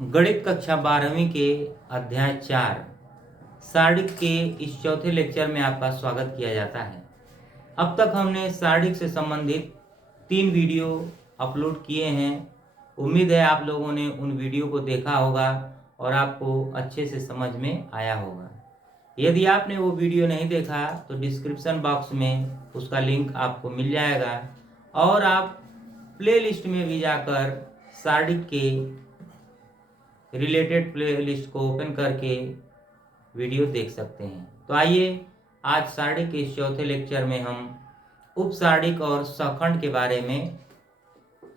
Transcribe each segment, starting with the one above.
गणित कक्षा 12वीं के अध्याय 4 सारणिक के इस चौथे लेक्चर में आपका स्वागत किया जाता है। अब तक हमने सारणिक से संबंधित 3 वीडियो अपलोड किए हैं। उम्मीद है आप लोगों ने उन वीडियो को देखा होगा और आपको अच्छे से समझ में आया होगा। यदि आपने वो वीडियो नहीं देखा तो डिस्क्रिप्शन बॉक्स में उसका लिंक आपको मिल जाएगा और आप प्लेलिस्ट में भी जाकर सारणिक के रिलेटेड प्लेलिस्ट को ओपन करके वीडियो देख सकते हैं। तो आइए आज सारणिक के इस चौथे लेक्चर में हम उपसारणिक और सहखंड के बारे में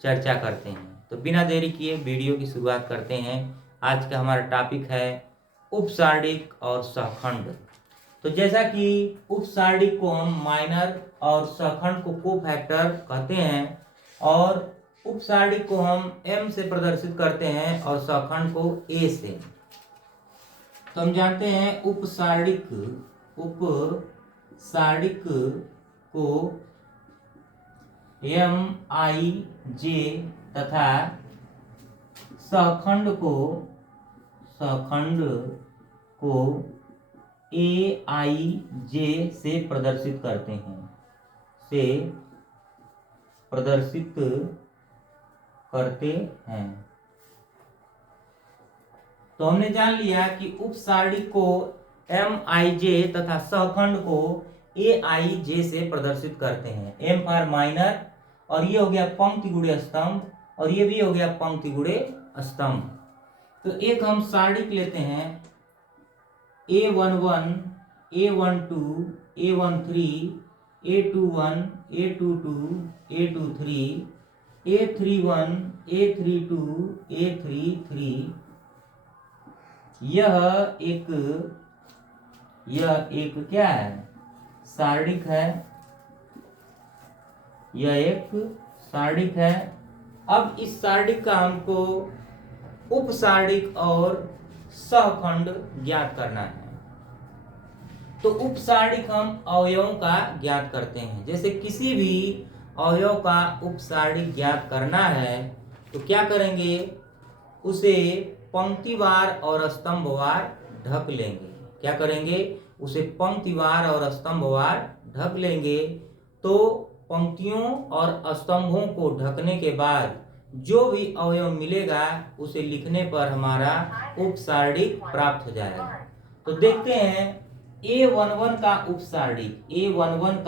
चर्चा करते हैं। तो बिना देरी किए वीडियो की शुरुआत करते हैं। आज का हमारा टॉपिक है उपसारणिक और सहखंड। तो जैसा कि उपसारणिक को हम माइनर और सहखंड को कोफैक्टर कहते हैं और उपसारणिक को हम m से प्रदर्शित करते हैं और सहखंड को a से। तो हम जानते हैं उपसारणिक को m-i-j तथा सहखंड को a-i-j से प्रदर्शित करते हैं। तो हमने जान लिया कि उपसारणिक को m-i-j तथा सहखंड को a-i-j से प्रदर्शित करते हैं। m फॉर माइनर और ये हो गया पंक्ति गुणे स्तंभ और ये भी हो गया पंक्ति गुणे स्तंभ। तो एक हम सारणिक लेते हैं a11 a12 a13 a21 a22 a23 a31 a32 a33। यह एक क्या है? सारणिक है। यह एक सारणिक है। अब इस सारणिक का हमको उपसारणिक और सहखंड ज्ञात करना है। तो उपसारणिक हम अवयवों का ज्ञात करते हैं। जैसे किसी भी अवयव का उपसारणिक ज्ञात करना है तो क्या करेंगे? उसे पंक्तिवार और स्तंभवार ढक लेंगे। क्या करेंगे? उसे पंक्तिवार और स्तंभवार ढक लेंगे। तो पंक्तियों और स्तंभों को ढकने के बाद जो भी अवयव मिलेगा उसे लिखने पर हमारा उपसारणिक प्राप्त हो जाएगा। तो देखते हैं a11 का उपसारणिक। a11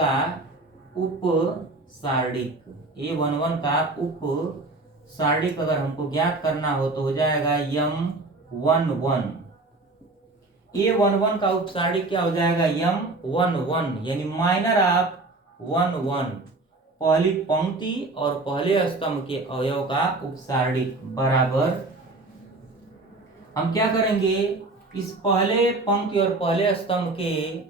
का उपसारणिक अगर हमको ज्ञात करना हो तो हो जाएगा m11। a11 का उपसारणिक क्या हो जाएगा? m11 यानी माइनर ऑफ 11। पहली पंक्ति और पहले स्तंभ के अवयव का उपसारणिक बराबर हम क्या करेंगे? इस पहले पंक्ति और पहले स्तंभ के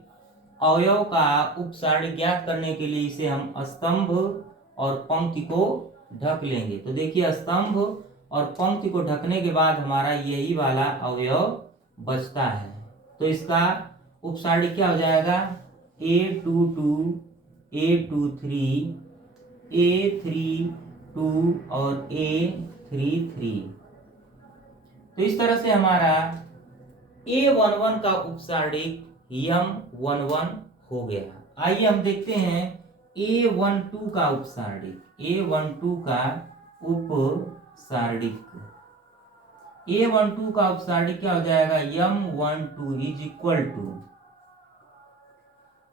अवयव का उपसारणिक ज्ञात करने के लिए इसे हम स्तंभ और पंक्ति को ढक लेंगे। तो देखिए स्तंभ और पंक्ति को ढकने के बाद हमारा यही वाला अवयव बचता है। तो इसका उपसारणिक क्या हो जाएगा? a22 a23 a32 और a33। तो इस तरह से हमारा a11 का उपसारणिक m11 हो गया। आइए हम देखते हैं a12 का उपसारणिक। a12 का उपसारणिक क्या हो जाएगा? m12 is equal to.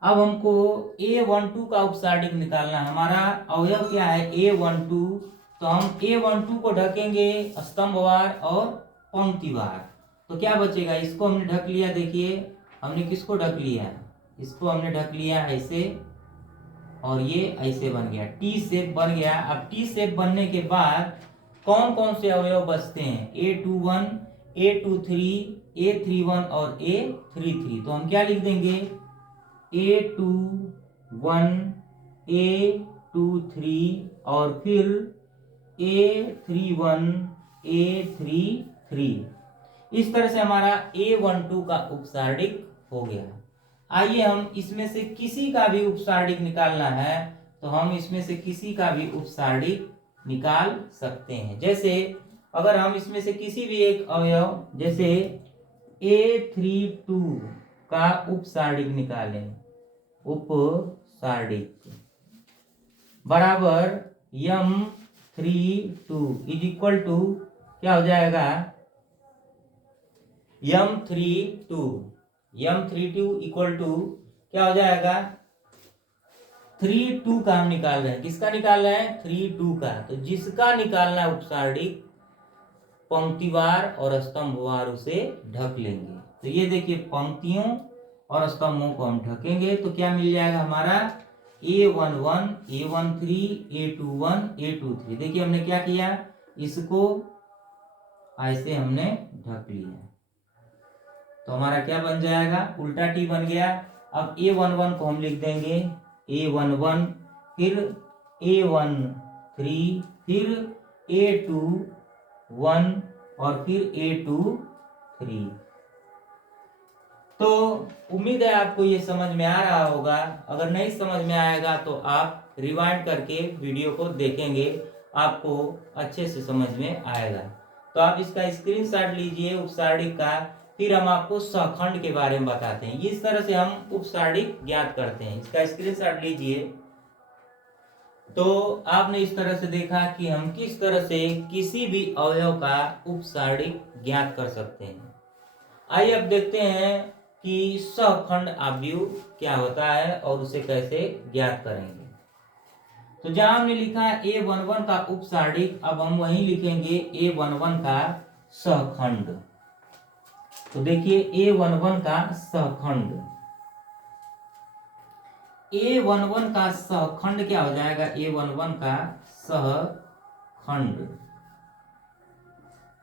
अब हमको a12 का उपसारणिक निकालना है। हमारा अवयव क्या है? a12। तो हम a12 को ढकेंगे स्तंभवार और पंक्तिवार। तो क्या बचेगा? इसको हमने ढक लिया। देखिए हमने किसको ढक लिया? इसको हमने ढक लिया ऐसे और ये ऐसे बन गया, टी शेप बन गया। अब टी शेप बनने के बाद कौन कौन से अवयव बचते हैं? a21 a23 a31 और a33। तो हम क्या लिख देंगे? a21 a23 और फिर a31 a33। इस तरह से हमारा a12 का उपसारणिक हो गया। आइए हम इसमें से किसी का भी उपसारणिक निकालना है तो हम इसमें से किसी का भी उपसारणिक निकाल सकते हैं। जैसे अगर हम इसमें से किसी भी एक अवयव जैसे A32 का उपसारणिक निकालें, उपसारणिक बराबर M32 इज इक्वल टू क्या हो जाएगा, M32 इक्वल टू क्या हो जाएगा, 32 का हम निकाल रहे हैं। किसका निकाल रहे हैं, 32 का। तो जिसका निकालना है उपसारणिक, पंक्तिवार और स्तंभवार उसे ढक लेंगे। तो ये देखिए पंक्तियों और स्तंभों को हम ढकेंगे तो क्या मिल जाएगा हमारा, A11, A13, A21, A23। देखिए हमने क्या किया, इसको ऐसे हमने ढक लिया तो हमारा क्या बन जाएगा, उल्टा टी बन गया। अब A11 को हम लिख देंगे A11, फिर A13, फिर A21 और फिर A23। तो उम्मीद है आपको ये समझ में आ रहा होगा। अगर नहीं समझ में आएगा तो आप रिवाइंड करके वीडियो को देखेंगे, आपको अच्छे से समझ में आएगा। तो आप इसका स्क्रीनशॉट लीजिए उपसारणिक का, फिर हम आपको सहखंड के बारे में बताते हैं। इस तरह से हम उपसारणिक ज्ञात करते हैं। इसका स्क्रीनशॉट लीजिए। तो आपने इस तरह से देखा कि हम किस तरह से किसी भी अवयव का उपसारणिक ज्ञात कर सकते हैं। आइए अब देखते हैं कि सहखंड आव्यूह क्या होता है और उसे कैसे ज्ञात करेंगे। तो जहां हमने लिखा है A11 का उपसारणिक, अब हम वहीं लिखेंगे A11 का सहखंड। तो देखिए A11 का सहखंड, A11 का सहखंड क्या हो जाएगा, A11 का सहखंड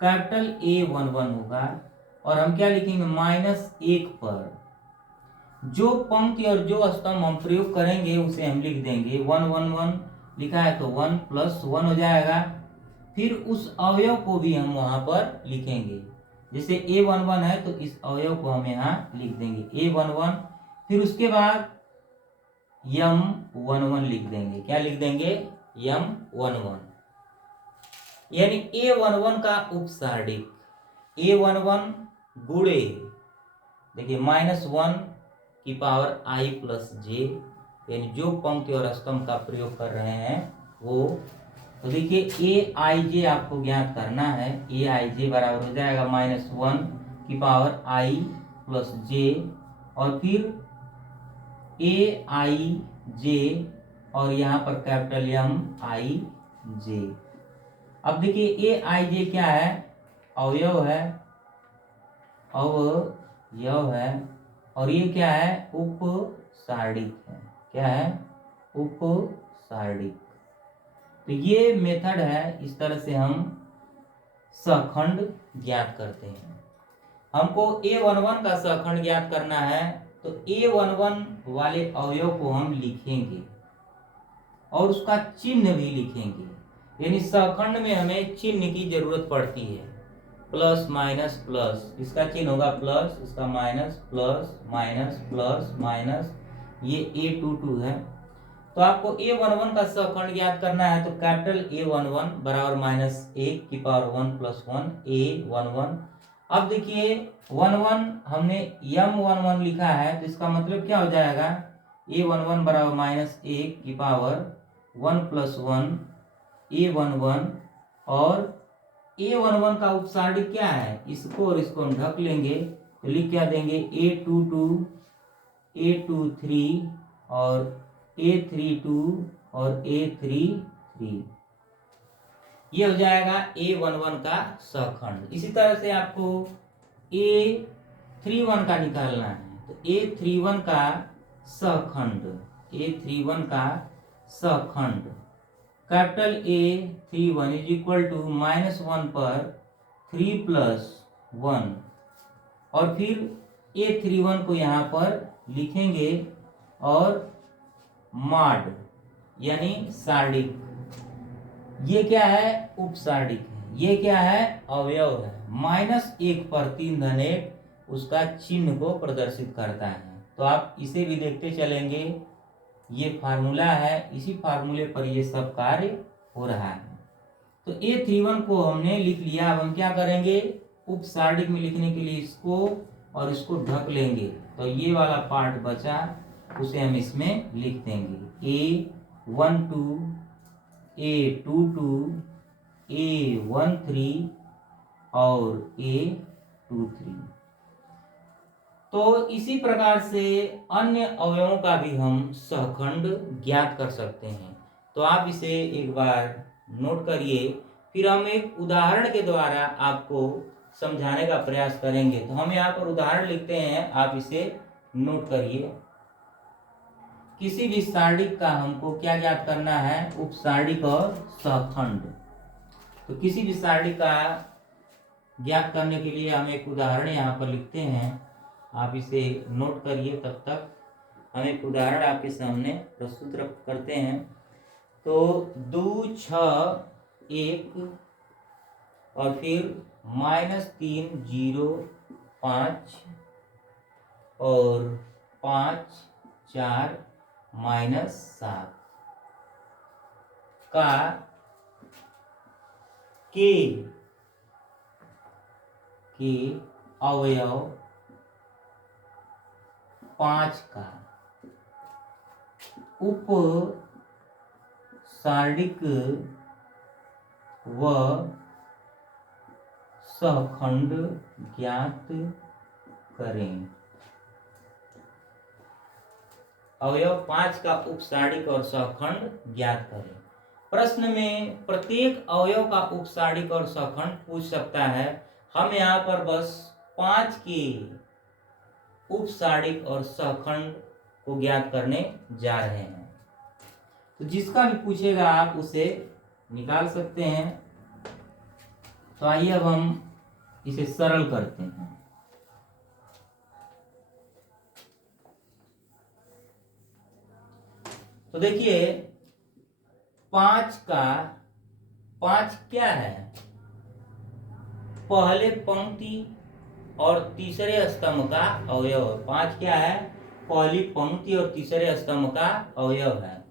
कैपिटल A11 होगा और हम क्या लिखेंगे, -1 पर जो पंक्ति और जो स्तंभ हम प्रयोग करेंगे उसे हम लिख देंगे। 1 1 1 लिखा है तो 1 + 1 हो जाएगा। फिर उस अवयव को भी हम वहां पर लिखेंगे। जैसे A11 है तो इस अवयव को हम यहाँ लिख देंगे A11, फिर उसके बाद M11 लिख देंगे। क्या लिख देंगे, M11। यानी A11 का उपसारणिक A11 गुणे, देखिए -1 की पावर I + j, यानी जो पंक्ति और स्तंभ का प्रयोग कर रहे हैं वो। तो देखिए Aij आपको ज्ञात करना है। Aij बराबर हो जाएगा -1 की पावर I + j और फिर Aij और यहाँ पर कैपिटल MIj। अब देखिए Aij क्या है, अवयव है, अवयव है और ये क्या है, उपसारणिक है। क्या है, उपसारणिक। तो ये मेथड है, इस तरह से हम सहखंड ज्ञात करते हैं। हमको A11 का सहखंड ज्ञात करना है तो A11 वाले अवयव को हम लिखेंगे और उसका चिन्ह भी लिखेंगे। यानी सहखंड में हमें चिन्ह की जरूरत पड़ती है, प्लस माइनस प्लस, इसका चिन्ह होगा प्लस, इसका minus, plus minus plus minus, ये A22 है। तो आपको A11 का सहखंड ज्ञात करना है तो कैपिटल A11 बराबर -1 की पावर 1 + 1 A11। अब देखिए 11 हमने M11 लिखा है तो इसका मतलब क्या हो जाएगा, A11 बराबर -1 की पावर 1 + 1 A11 और A11 का उपसारणिक क्या है, इसको और इसको हम ढक लेंगे तो लिख क्या देंगे A22, A23 और A32 और A33। ये हो जाएगा A11 का सहखंड। इसी तरह से आपको A31 का निकालना है तो A31 का सहखंड, A31 का सहखंड capital A31 is equal to -1 पर 3 + 1 और फिर A31 को यहाँ पर लिखेंगे और माड यानी सारणिक। ये क्या है, उपसारणिक है। ये क्या है, अवयव है। -1 पर 3 उसका चिन्ह को प्रदर्शित करता है। तो आप इसे भी देखते चलेंगे, ये फार्मूला है, इसी फार्मूले पर ये सब कार्य हो रहा है। तो A31 को हमने लिख लिया। अब हम क्या करेंगे, उपसार्डिक में लिखने के लिए इसको और इसको ढक लेंगे, तो ये वाला पार्ट बचा उसे हम इसमें लिख देंगे। A12, A22, A13 और A23। तो इसी प्रकार से अन्य अवयवों का भी हम सहखंड ज्ञात कर सकते हैं। तो आप इसे एक बार नोट करिए, फिर हम एक उदाहरण के द्वारा आपको समझाने का प्रयास करेंगे। तो हम यहाँ पर उदाहरण लिखते हैं, आप इसे नोट करिए। किसी भी सारणी का हमको क्या ज्ञात करना है, उपसारणिक और सहखंड। तो किसी भी सारणी का ज्ञात करने के लिए हम एक उदाहरण यहाँ पर लिखते हैं, आप इसे नोट करिए। तब तक हम एक उदाहरण आपके सामने प्रस्तुत करते हैं। तो 2, 6, 1 और फिर -3, 0, 5 और 5, 4, -7 का के अवयव 5 का उप सारणिक व सहखंड ज्ञात करें। अवयव 5 का उपसारणिक और सहखंड ज्ञात करें। प्रश्न में प्रत्येक अवयव का उपसारणिक और सहखंड पूछ सकता है। हम यहाँ पर बस 5 के उपसारणिक और सहखंड को ज्ञात करने जा रहे हैं। तो जिसका भी पूछेगा आप उसे निकाल सकते हैं। तो आइए अब हम इसे सरल करते हैं। तो देखिए 5 क्या है, पहले पंक्ति और तीसरे स्तंभ का अवयव। 5 क्या है, पहली पंक्ति और तीसरे स्तंभ का अवयव है।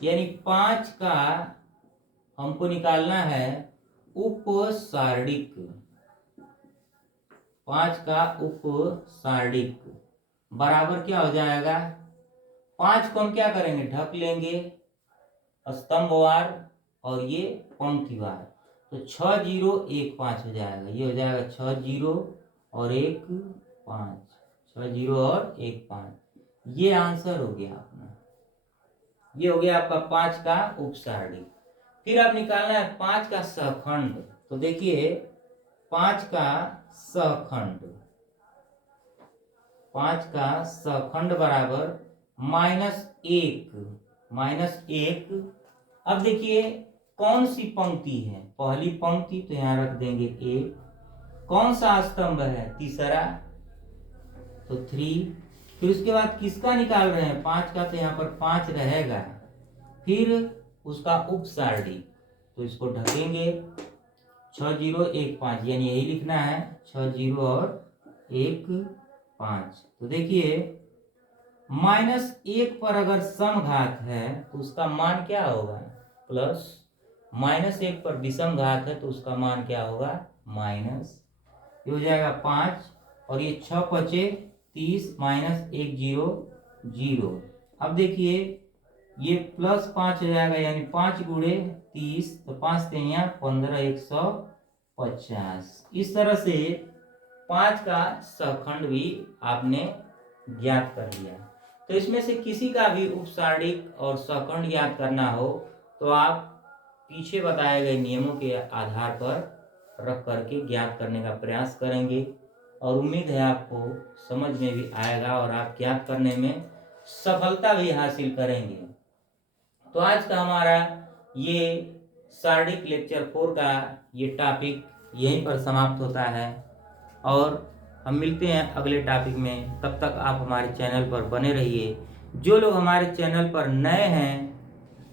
यानी 5 का हमको निकालना है उपसारणिक। 5 का उपसारणिक बराबर क्या हो जाएगा, 5 को हम क्या करेंगे, ढक लेंगे स्तंभवार और ये पंक्तिवार। तो 6, 0, 1, 5 हो जाएगा। ये हो जाएगा 6, 0 और 1, 5, 6, 0 और 1, 5। ये आंसर हो गया अपना। ये हो गया आपका 5 का उपसारणिक। फिर आप निकालना है 5 का सहखंड। तो देखिए 5 का सहखंड, 5 का सहखंड बराबर -1। अब देखिए कौन सी पंक्ति है, पहली पंक्ति, तो यहां रख देंगे 1। कौन सा स्तंभ है, तीसरा, तो 3। फिर उसके बाद किसका निकाल रहे हैं, 5 का, तो यहाँ पर 5 रहेगा। फिर उसका उपसारणिक, तो इसको ढकेंगे 6, 0, 1, 5, यानी यही लिखना है 6, 0 और 1, 5। तो देखिए -1 पर अगर समघात है तो उसका मान क्या होगा, प्लस। -1 पर विषम घात है तो उसका मान क्या होगा, माइनस। ये हो जाएगा 5 और ये 6 5 30 -1 0 0। अब देखिए ये +5 हो जाएगा, यानी 5 गुणे 30, तो 5 3 15, 150। इस तरह से 5 का सहखंड भी आपने ज्ञात कर लिया। तो इसमें से किसी का भी उपसारणिक और सहखंड ज्ञात करना हो तो आप पीछे बताए गए नियमों के आधार पर रख करके ज्ञात करने का प्रयास करेंगे, और उम्मीद है आपको समझ में भी आएगा और आप ज्ञात करने में सफलता भी हासिल करेंगे। तो आज का हमारा ये सारणिक लेक्चर 4 का ये टॉपिक यहीं पर समाप्त होता है, और हम मिलते हैं अगले टॉपिक में। तब तक आप हमारे चैनल पर बने रहिए। जो लोग हमारे चैनल पर नए हैं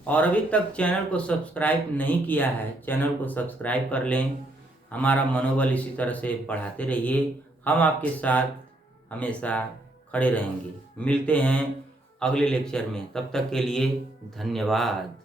और अभी तक चैनल को सब्सक्राइब नहीं किया है, चैनल को सब्सक्राइब कर लें। हमारा मनोबल इसी तरह से बढ़ाते रहिए। हम आपके साथ हमेशा खड़े रहेंगे। मिलते हैं अगले लेक्चर में, तब तक के लिए धन्यवाद।